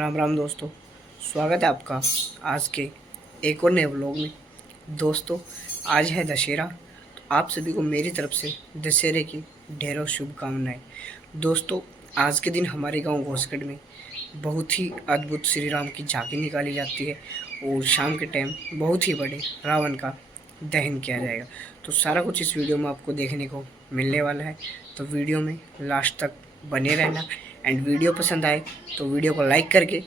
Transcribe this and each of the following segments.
राम राम दोस्तों, स्वागत है आपका आज के एक और नए व्लॉग में। दोस्तों, आज है दशहरा, तो आप सभी को मेरी तरफ से दशहरे की ढेरों शुभकामनाएं। दोस्तों, आज के दिन हमारे गांव घोसगढ़ में बहुत ही अद्भुत श्री राम की झांकी निकाली जाती है और शाम के टाइम बहुत ही बड़े रावण का दहन किया जाएगा। तो सारा कुछ इस वीडियो में आपको देखने को मिलने वाला है, तो वीडियो में लास्ट तक बने रहना। एंड वीडियो पसंद आए तो वीडियो को लाइक करके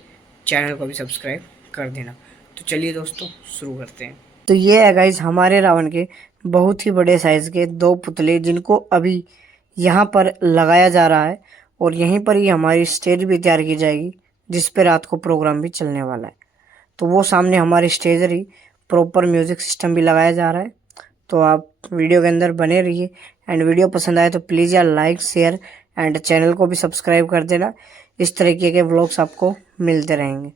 चैनल को भी सब्सक्राइब कर देना। तो चलिए दोस्तों, शुरू करते हैं। तो ये है गाइस हमारे रावण के बहुत ही बड़े साइज़ के दो पुतले, जिनको अभी यहाँ पर लगाया जा रहा है और यहीं पर ही हमारी स्टेज भी तैयार की जाएगी, जिस पे रात को प्रोग्राम भी चलने वाला है। तो वो सामने हमारी स्टेज रही, प्रॉपर म्यूज़िक सिस्टम भी लगाया जा रहा है। तो आप वीडियो के अंदर बने रहिए एंड वीडियो पसंद आए तो प्लीज़ यार लाइक शेयर एंड चैनल को भी सब्सक्राइब कर देना। इस तरीके के व्लॉग्स आपको मिलते रहेंगे।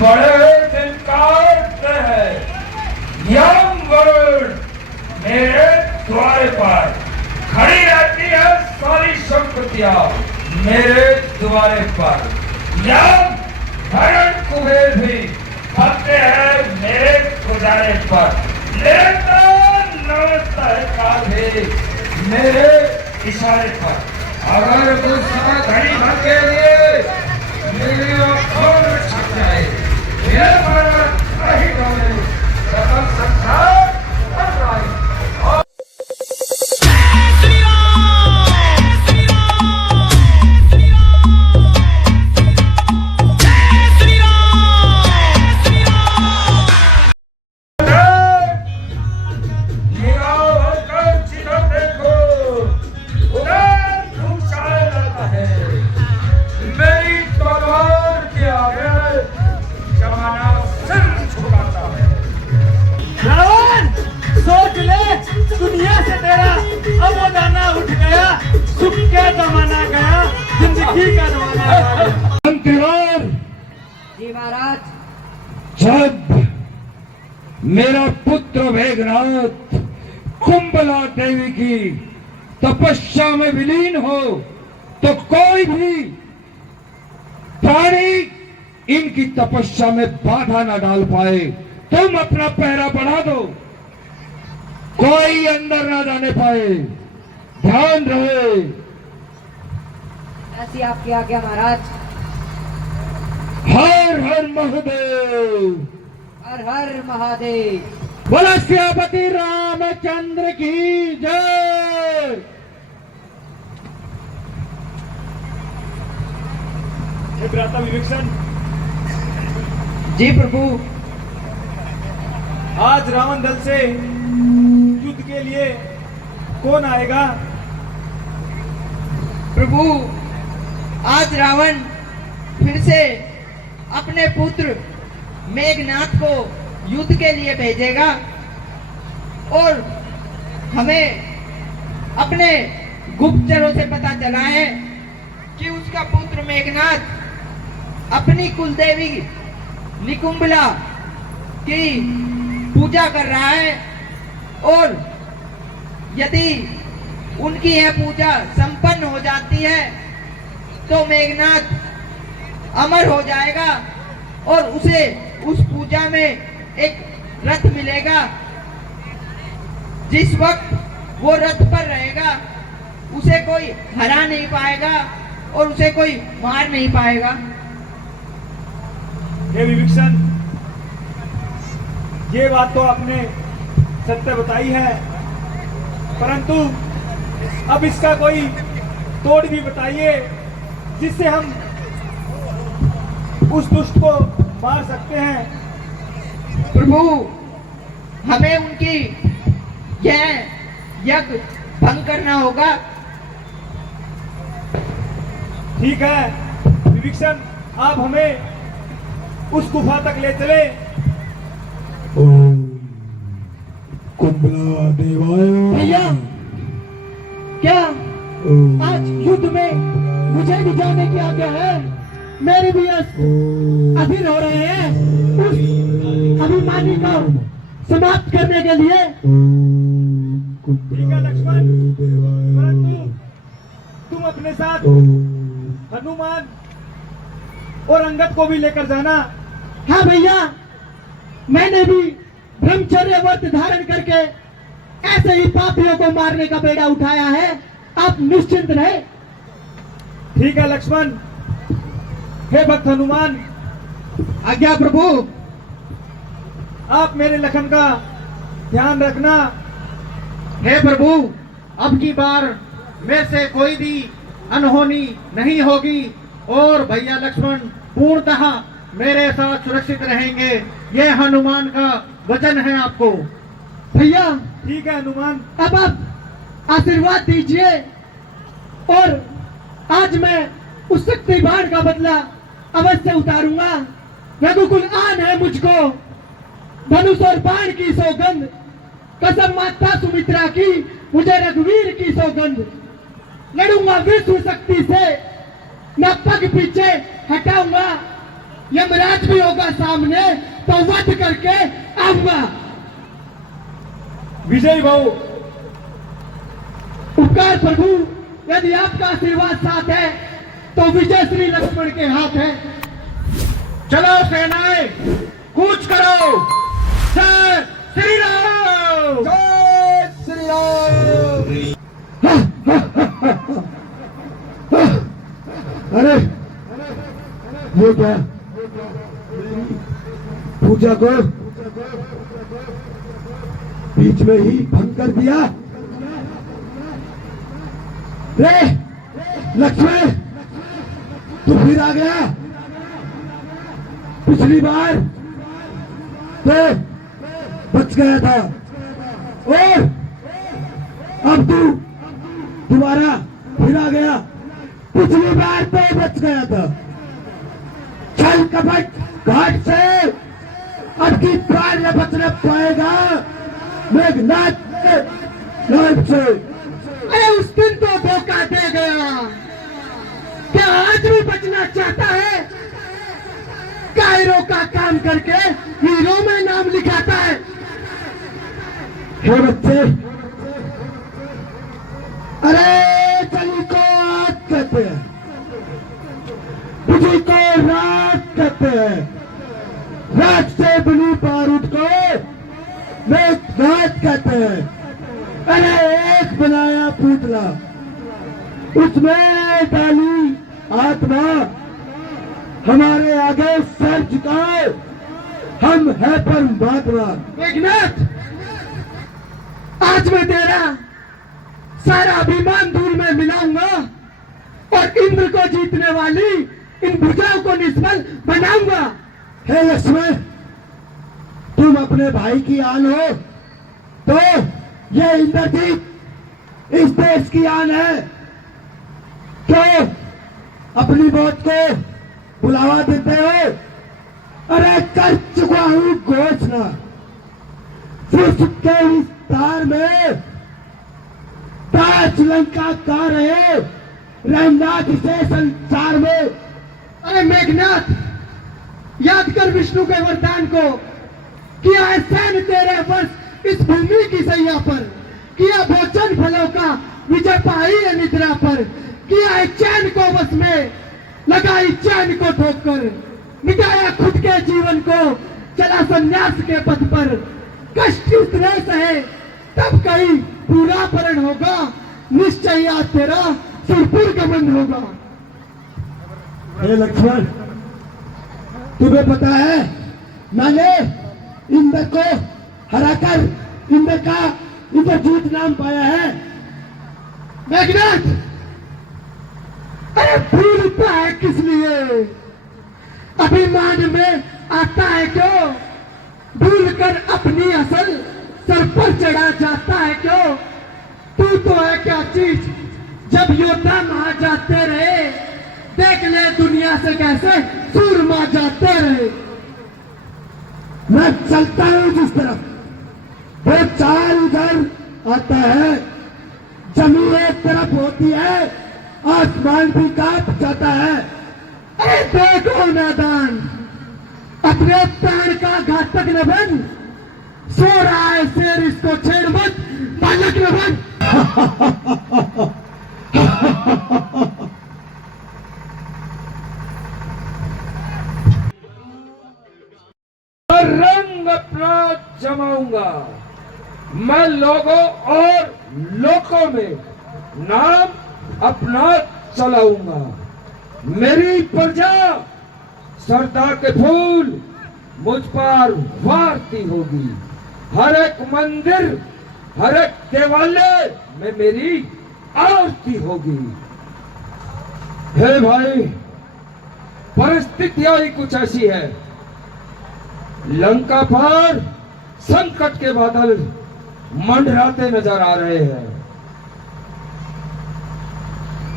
बड़े दिन काटते हैं यम वरुण मेरे द्वार पर खड़ी रहती है, सारी संपत्तियां मेरे द्वार पर। यम वरुण कुबेर भी आते हैं मेरे गुजारे पर, लेकिन नमस्ते का भी मेरे इशारे पर। अगर दूसरा घड़ी भर के लिए मेरी आंखों में छप जाए, ये हमारा नहीं डोले सकल संसार कर रहा है। दुनिया से तेरा अब वो दाना उठ गया, सुख का जमाना गया, जिंदगी का जमाना गया। जी महाराज, जब मेरा पुत्र मेघनाथ कुंभला देवी की तपस्या में विलीन हो तो कोई भी प्राणी इनकी तपस्या में बाधा न डाल पाए। तुम अपना पहरा बढ़ा दो, कोई अंदर ना जाने पाए, ध्यान रहे। ऐसी आपकी आज्ञा महाराज। हर हर महादेव, हर हर महादेव। बोला सियापति रामचंद्र की जय। भ्राता विभीषण जी प्रभु, आज रावण दल से युद्ध के लिए कौन आएगा? प्रभु, आज रावण फिर से अपने पुत्र मेघनाथ को युद्ध के लिए भेजेगा और हमें अपने गुप्तचरों से पता चला है कि उसका पुत्र मेघनाथ अपनी कुलदेवी निकुंभला की पूजा कर रहा है और यदि उनकी यह पूजा संपन्न हो जाती है तो मेघनाथ अमर हो जाएगा और उसे उस पूजा में एक रथ मिलेगा। जिस वक्त वो रथ पर रहेगा उसे कोई हरा नहीं पाएगा और उसे कोई मार नहीं पाएगा। हे विभीषण, ये बात तो आपने सत्य बताई है, परंतु अब इसका कोई तोड़ भी बताइए जिससे हम उस दुष्ट को मार सकते हैं। प्रभु, हमें उनकी यह यज्ञ भंग करना होगा। ठीक है विभीषण, आप हमें उस गुफा तक ले चले। ओम कुंभला देवाय भैया, क्या ओम आज युद्ध में मुझे भी जाने की आज्ञा है? मेरे भी अधीर हो रहे हैं उस अभिमानी को समाप्त करने के लिए। ठीक है लक्ष्मण, परंतु तुम अपने साथ हनुमान और अंगद को भी लेकर जाना। हाँ भैया, मैंने भी ब्रह्मचर्य व्रत धारण करके ऐसे ही पापियों को मारने का बेड़ा उठाया है। आप निश्चिंत रहे। ठीक है लक्ष्मण। हे भक्त हनुमान, आज्ञा प्रभु। आप मेरे लखन का ध्यान रखना। हे प्रभु, अब की बार मेरे से कोई भी अनहोनी नहीं होगी और भैया लक्ष्मण पूर्णतः मेरे साथ सुरक्षित रहेंगे। ये हनुमान का वचन है आपको। भैया, ठीक है हनुमान। अब आप आशीर्वाद दीजिए और आज मैं उस शक्ति बाण का बदला अवश्य उतारूंगा। रघुकुल आन है मुझको, धनुष और बाण की सौगंध, कसम माता सुमित्रा की, मुझे रघुवीर की सौगंध। लड़ूंगा विष्णु शक्ति से, न पग पीछे हटाऊंगा। यमराज भी होगा सामने तो वध करके आऊंगा। विजय भाऊ। उपकार प्रभु, यदि आपका आशीर्वाद साथ है तो विजय श्री लक्ष्मण के हाथ है। चलो सेनाएं, कूच करो। जय श्री राम। जय श्री राम। अरे ये क्या, पूजा को बीच में ही भंग कर दिया। रे लक्ष्मण, तू फिर आ गया। पिछली बार तो बच गया था और अब तू दोबारा फिर आ गया। पिछली बार तो बच गया था। छल कपट घाट से अब की बार न बचना पाएगा मेघनाथ के नाम से। अरे उस दिन तो धोखा दे गया, क्या आज भी बचना चाहता है? कायरों का काम करके हीरो में नाम लिखाता है। हे बच्चे, अरे चली को आग कहते हैं, बुझी को रात कहते हैं, रात से बनी बारूद को मेघनाथ कहते हैं। अरे एक बनाया पुतला, उसमें डाली आत्मा, हमारे आगे सर झुकाए, हम है परमात्मा। मेघनाथ, आज मैं तेरा सारा अभिमान धूल में मिलाऊंगा और इंद्र को जीतने वाली इन भुजाओं को निष्फल बनाऊंगा। हे लक्ष्मण, तुम अपने भाई की आन हो तो ये इंद्रजीत इस देश की आन है। क्यों अपनी मौत को बुलावा देते हो? अरे कर चुका हूं घोषणा, विश्व के विस्तार में ताज लंका का रहे, रामनाथ से संसार में। अरे मेघनाथ, याद कर विष्णु के वरदान को, किया है सैन्य तेरे वश इस भूमि की सैया पर, किया भोजन फलों का विजय पाई है निद्रा पर, किया है चैन को बस में, लगाई चैन को ठोकर, मिटाया खुद के जीवन को, चला संन्यास के पथ पर। कष्ट उतने सहे तब कहीं पूरा परण होगा, निश्चय आज तेरा सुरपुर गमन होगा। हे लक्ष्मण, तुम्हें पता है मैंने इंद्र को हराकर इंद्र का इंद्रजीत नाम पाया है। मेघनाथ, अरे भूलता है किस लिए? अभिमान में आता है क्यों? भूल कर अपनी असल पर चढ़ा जाता है क्यों? तू तो है क्या चीज? जब योद्धा वहां जाते रहे, देख ले दुनिया से कैसे सूरमा जाते रहे। मैं चलता हूं जिस तरफ वो चाल उधर आता है। जमीन एक तरफ होती है, आसमान भी कांप जाता है। अरे देखो मैदान, अपने प्राण का घातक न बन। सो रहा है शेर, इसको छेड़ मत, बालक न बन। रंग अपना जमाऊंगा मैं, लोगों और लोगों में नाम अपना चलाऊंगा। मेरी प्रजा सरदा के फूल मुझ पर वारती होगी। हर एक मंदिर, हर एक देवालय में मेरी आरती होगी। हे भाई, परिस्थितियां ही कुछ ऐसी है। लंका पर संकट के बादल मंडराते नजर आ रहे हैं।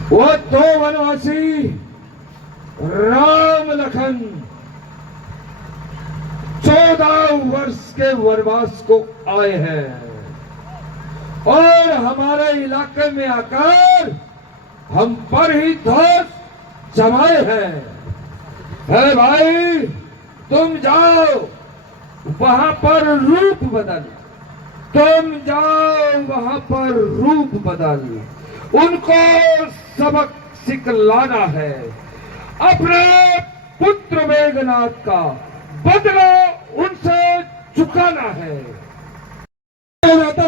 वो दो वनवासी राम लखन 14 वर्ष के वनवास को आए हैं और हमारे इलाके में आकर हम पर ही धौंस जमाए हैं। है भाई, तुम जाओ वहां पर रूप बदल, तुम जाओ वहां पर रूप बदल, उनको सबक सिखलाना है। अपने पुत्र मेघनाथ का बदला उनसे चुकाना है।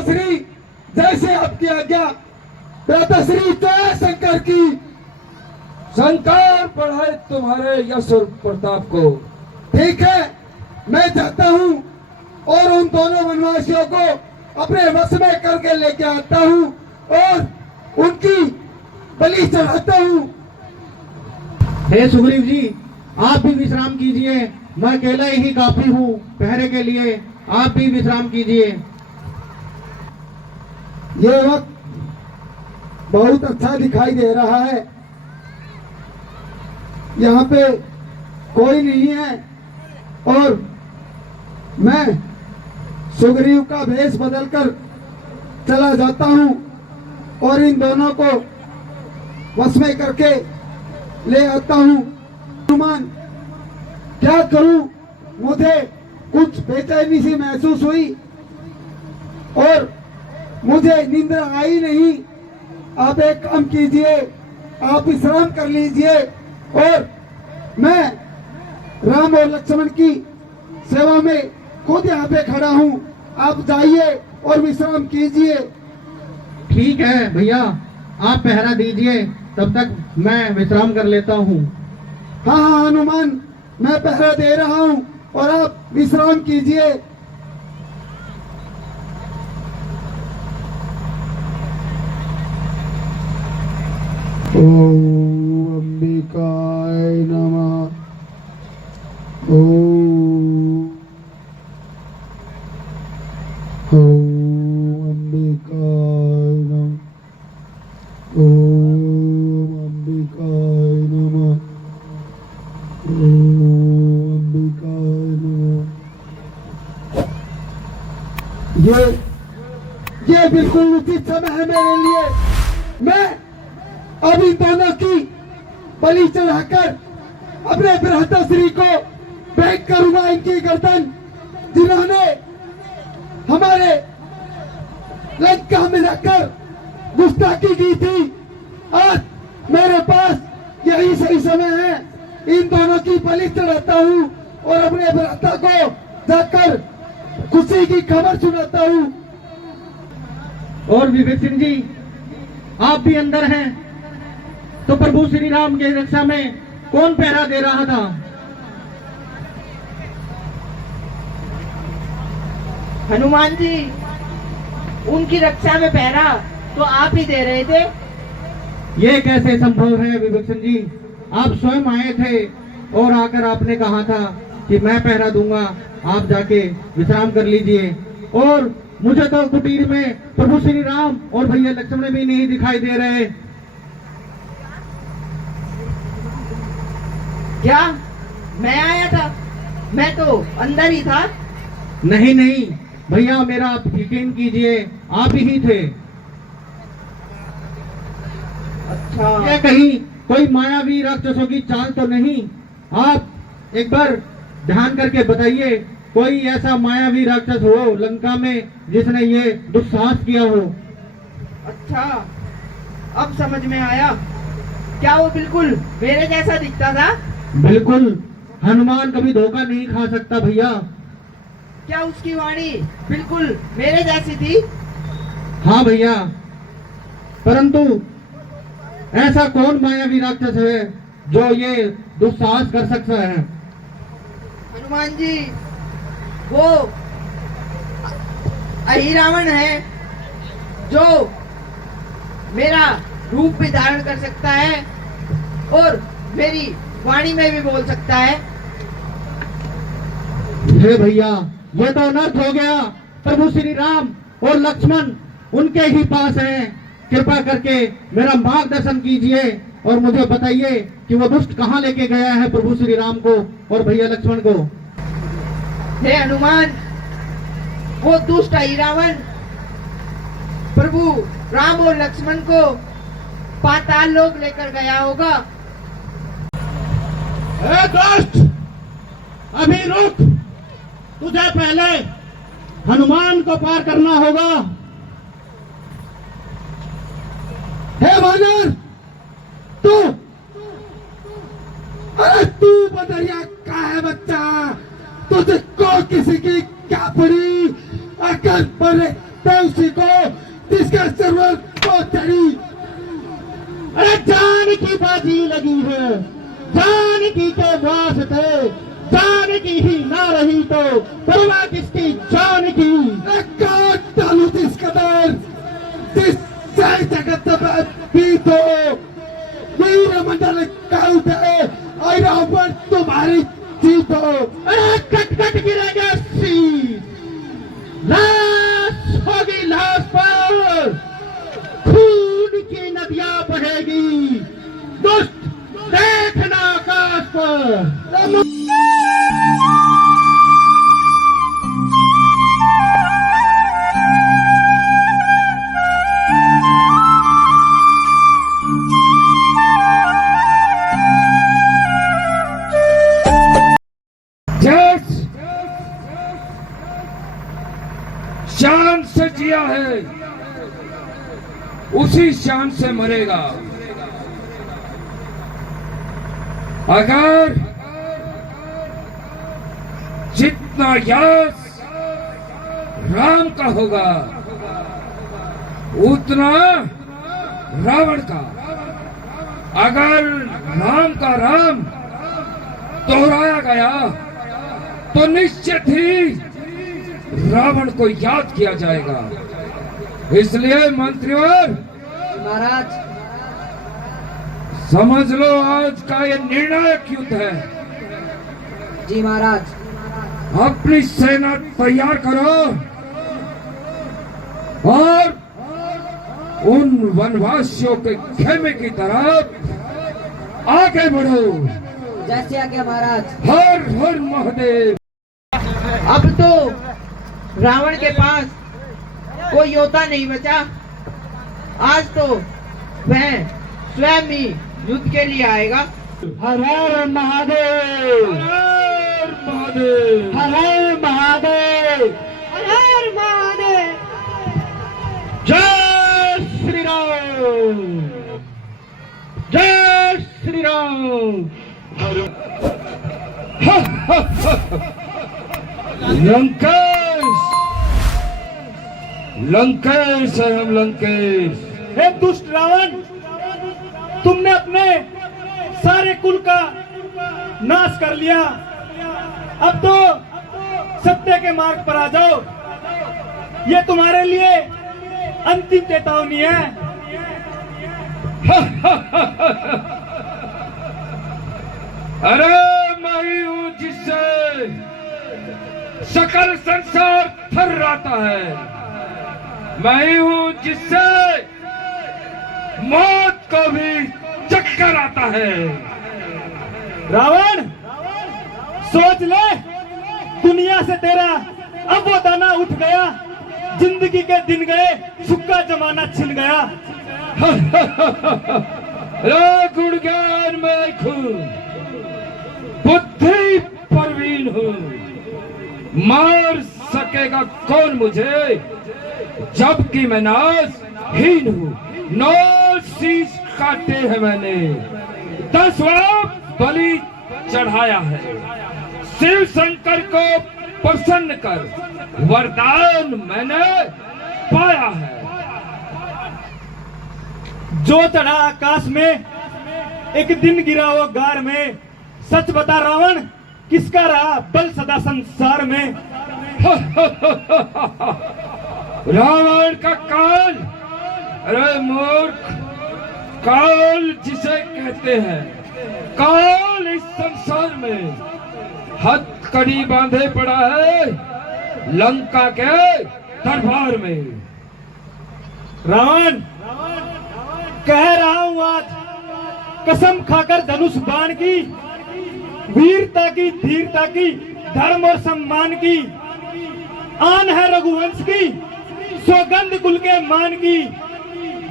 श्री जैसे आपकी आज्ञा। श्री जय शंकर की। शंकर बढ़ाए तुम्हारे यश और प्रताप को। ठीक है, मैं जाता हूँ और उन दोनों वनवासियों को अपने वश में करके लेके आता हूँ और उनकी बलि चढ़ाता हूँ। हे सुग्रीव जी, आप भी विश्राम कीजिए। मैं अकेला ही काफी हूँ पहरे के लिए। आप भी विश्राम कीजिए। ये वक्त बहुत अच्छा दिखाई दे रहा है। यहाँ पे कोई नहीं है और मैं सुग्रीव का भेष बदलकर चला जाता हूँ और इन दोनों को वश में करके ले आता हूँ। हनुमान, क्या करूं? मुझे कुछ बेचैनी सी महसूस हुई और मुझे निंद्रा आई नहीं। आप एक काम कीजिए, आप विश्राम कर लीजिए और मैं राम और लक्ष्मण की सेवा में खुद यहाँ पे खड़ा हूँ। आप जाइए और विश्राम कीजिए। ठीक है भैया, आप पहरा दीजिए, तब तक मैं विश्राम कर लेता हूँ। हाँ हाँ हनुमान, मैं पहरा दे रहा हूँ और आप विश्राम कीजिए। ओम अंबिकाय नमः। ओम अंबिकाय नमः। ओम अंबिकाय नमः। ओम अंबिकाय नमः। ये बिल्कुल उचित समय है मेरे लिए। मैं अब इन दोनों की बलि चढ़ाकर अपने भ्राताश्री को भेंट करूंगा। इनकी गर्दन, जिन्होंने हमारे लंका में जाकर गुस्ताखी की थी। आज मेरे पास यही सही समय है। इन दोनों की बलि चढ़ाता हूँ और अपने भ्राता को जाकर खुशी की खबर सुनाता हूँ। और विभीषण जी, आप भी अंदर हैं, तो प्रभु श्री राम की रक्षा में कौन पहरा दे रहा था? हनुमान जी, उनकी रक्षा में पहरा तो आप ही दे रहे थे। ये कैसे संभव है विभीषण जी? आप स्वयं आए थे और आकर आपने कहा था कि मैं पहरा दूंगा, आप जाके विश्राम कर लीजिए। और मुझे तो कुटीर में प्रभु श्री राम और भैया लक्ष्मण भी नहीं दिखाई दे रहे। क्या मैं आया था? मैं तो अंदर ही था। नहीं नहीं भैया, मेरा आप यकीन कीजिए, आप ही थे। अच्छा, ये कहीं कोई मायावी राक्षसों की चाल तो नहीं? आप एक बार ध्यान करके बताइए, कोई ऐसा मायावी राक्षस हो लंका में जिसने ये दुस्साहस किया हो? अच्छा, अब समझ में आया। क्या वो बिल्कुल मेरे जैसा दिखता था? बिल्कुल, हनुमान कभी धोखा नहीं खा सकता भैया। क्या उसकी वाणी बिल्कुल मेरे जैसी थी? हाँ भैया, परंतु ऐसा कौन मायावी राक्षस है जो ये दुस्साहस कर सकता है? हनुमान जी, वो अहिरावण है जो मेरा रूप भी धारण कर सकता है और मेरी वाणी में भी बोल सकता है। हे भैया, ये तो अनर्थ हो गया। प्रभु श्री राम और लक्ष्मण उनके ही पास हैं। कृपा करके मेरा मार्गदर्शन कीजिए और मुझे बताइए कि वो दुष्ट कहाँ लेके गया है प्रभु श्री राम को और भैया लक्ष्मण को। हे हनुमान, वो दुष्ट अहिरावण प्रभु राम और लक्ष्मण को पाताल लोक लेकर गया होगा। ए दुष्ट, अभी रुक। तुझे पहले हनुमान को पार करना होगा। हे वानर, तू, अरे तू बदरिया का है बच्चा? तुझको किसी की क्या पड़ी? अकल पड़े तो उसी को जिसके जरूरत को चढ़ी। अरे जान की बाजी लगी है, जान की के वास्ते, जान की ही ना रही तो परवाह किसकी जान की? काट डालू जिस कदर, जिस जगत में पीतो वीर मंडल का उठे और रावण तुम्हारी जीतो। अरे कट कट गिरेगा शीश, लाश होगी लाश पर, खून की नदियां बहेगी, दुष्ट देखना आकाश पर। शान से जिया है उसी शान से मरेगा। अगर जितना यश राम का होगा उतना रावण का। अगर राम का राम दोहराया गया तो निश्चित ही रावण को याद किया जाएगा। इसलिए मंत्रीवर महाराज, समझ लो आज का ये निर्णायक युद्ध है। जी महाराज। अपनी सेना तैयार करो और उन वनवासियों के खेमे की तरफ आगे बढ़ो। जैसे आज्ञा महाराज। हर हर महादेव। अब तो रावण के पास कोई योद्धा नहीं बचा। आज तो वह स्वयं ही युद्ध के लिए आएगा। हर हर महादेव, हर महादेव, हर हर महादेव, हर हर महादेव। जय श्री राम, जय श्री राम। लंकेश, लंकेश है हम, लंकेश। हे दुष्ट रावण, तुमने अपने सारे कुल का नाश कर लिया। अब तो सत्य के मार्ग पर आ जाओ। ये तुम्हारे लिए अंतिम चेतावनी है। अरे मैं ही हूं जिससे सकल संसार थर्राता है। मैं ही हूँ जिससे मौत को भी चक्कर आता है। रावण, सोच ले, दुनिया से तेरा अब वो दाना उठ गया, जिंदगी के दिन गए, सुख का जमाना छिन गया। गुण ज्ञान में खून, बुद्धि परवीन हूँ, मार सकेगा कौन मुझे, जबकि मैं नासहीन हूँ। 9 शीश काटे हैं मैंने, 10वां बलि चढ़ाया है। शिव शंकर को प्रसन्न कर वरदान मैंने पाया है। जो चढ़ा आकाश में, एक दिन गिरा वो गार में। सच बता रावण, किसका रहा बल सदा संसार में? रावण का काल, अरे मूर्ख, काल जिसे कहते हैं, काल इस संसार में हथकड़ी बांधे पड़ा है लंका के दरबार में। रावण, कह रहा हूं आज कसम खाकर धनुष बाण की, वीरता की, धीरता की, धर्म और सम्मान की, आन है रघुवंश की, सौगंध कुल के मान की,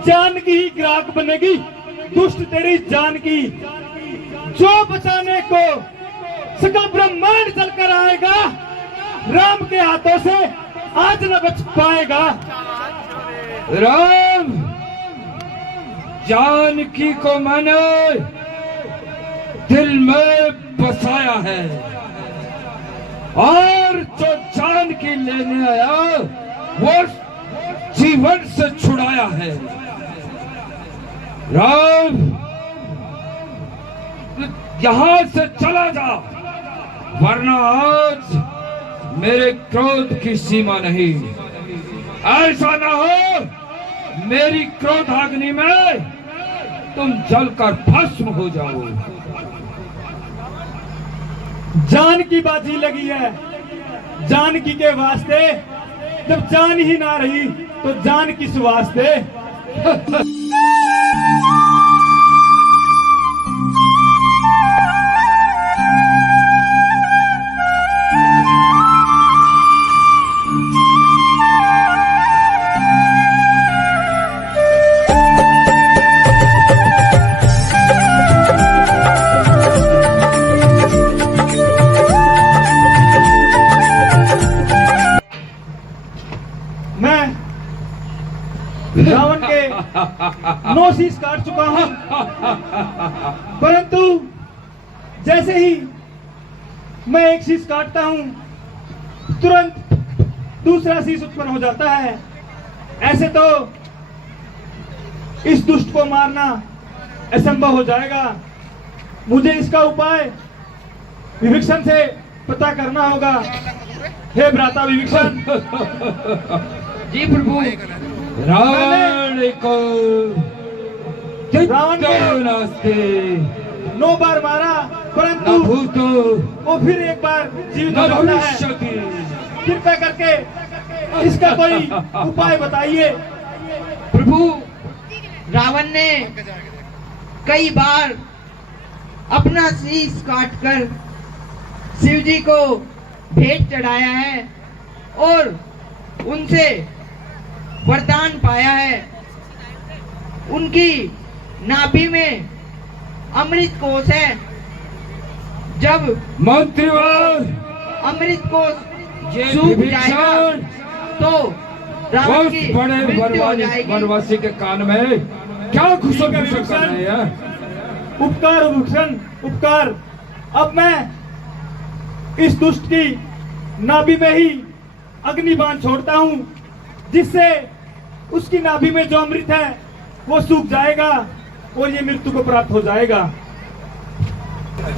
जान की ही ग्राहक बनेगी दुष्ट तेरी जान की। जो बचाने को सकल ब्रह्मांड चलकर आएगा, राम के हाथों से आज न बच पाएगा। राम, जानकी को मैंने दिल में बसाया है, और जो जानकी लेने आया वो जीवन से छुड़ाया है। राम, यहां से चला जा, वरना आज मेरे क्रोध की सीमा नहीं। ऐसा ना हो मेरी क्रोधाग्नि में तुम जलकर भस्म हो जाओ। जान की बाजी लगी है जानकी के वास्ते, जब जान ही ना रही तो जान किस वास्ते? रावण के 9 शीश काट चुका हूं, परंतु जैसे ही मैं एक शीश काटता हूं, तुरंत दूसरा शीश उत्पन्न हो जाता है। ऐसे तो इस दुष्ट को मारना असंभव हो जाएगा। मुझे इसका उपाय विभीषण से पता करना होगा। हे भ्राता विभीषण। जी प्रभु। रावण को नास्ते 9 बार मारा, परंतु वो फिर एक बार जीवित हो जाता है। कृपया करके इसका कोई उपाय बताइए। प्रभु, रावण ने कई बार अपना शीश काटकर शिव जी को भेंट चढ़ाया है और उनसे वरदान पाया है। उनकी नाभि में अमृत कोश है। जब मंत्रीवर अमृत कोश ये सूख जाएगा तो रावण की बड़े मृत्यु हो जाएगी। वनवासी के कान में क्या घुसर घुसर कर रहे हैं? उपकार विभीषण, उपकार। अब मैं इस दुष्ट की नाभि में ही अग्निबाण छोड़ता हूं, जिससे उसकी नाभि में जो अमृत है वो सूख जाएगा और ये मृत्यु को प्राप्त हो जाएगा।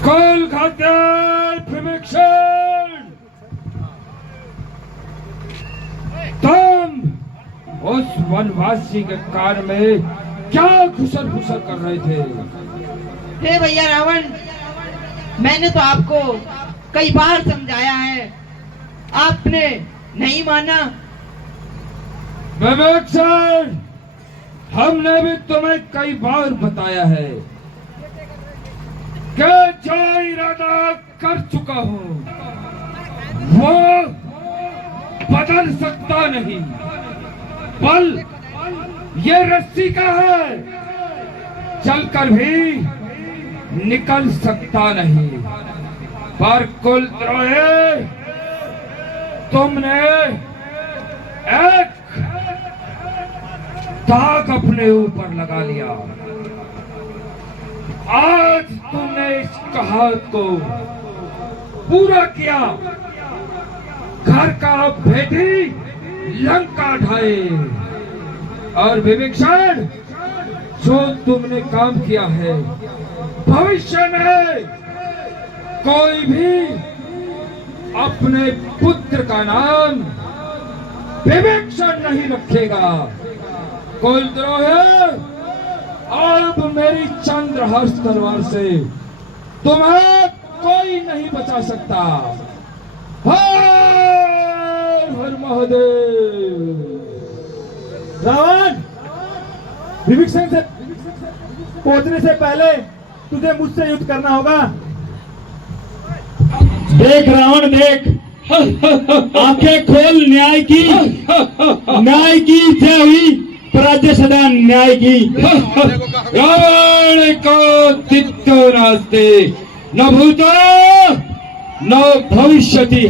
कल घाटे विभीषण, तुम उस वनवासी के कान में क्या घुसर घुसर कर रहे थे? हे भैया रावण, मैंने तो आपको कई बार समझाया है, आपने नहीं माना। विवेकशन, हमने भी तुम्हें कई बार बताया है कि जो इरादा कर चुका हूं वो बदल सकता नहीं। बल ये रस्सी का है, चलकर भी निकल सकता नहीं। पर कुलद्रोही, तुमने एक दाग अपने ऊपर लगा लिया। आज तुमने इस कहावत को पूरा किया। घर का बेटी लंका ढाए। और विवेकशन, जो तुमने काम किया है, भविष्य में कोई भी अपने पुत्र का नाम विवेकशन नहीं रखेगा। कुलद्रोही, अब मेरी चंद्रहर्ष तलवार से तुम्हें कोई नहीं बचा सकता। हर हर महादेव। रावण, विभीषण से पहुंचने से पहले तुझे मुझसे युद्ध करना होगा। देख रावण, देख, आंखें खोल, न्याय की जय हुई, पराजय सदा न्याय की। रावण को दित्यो नास्ते, न भूतो न भविष्यति।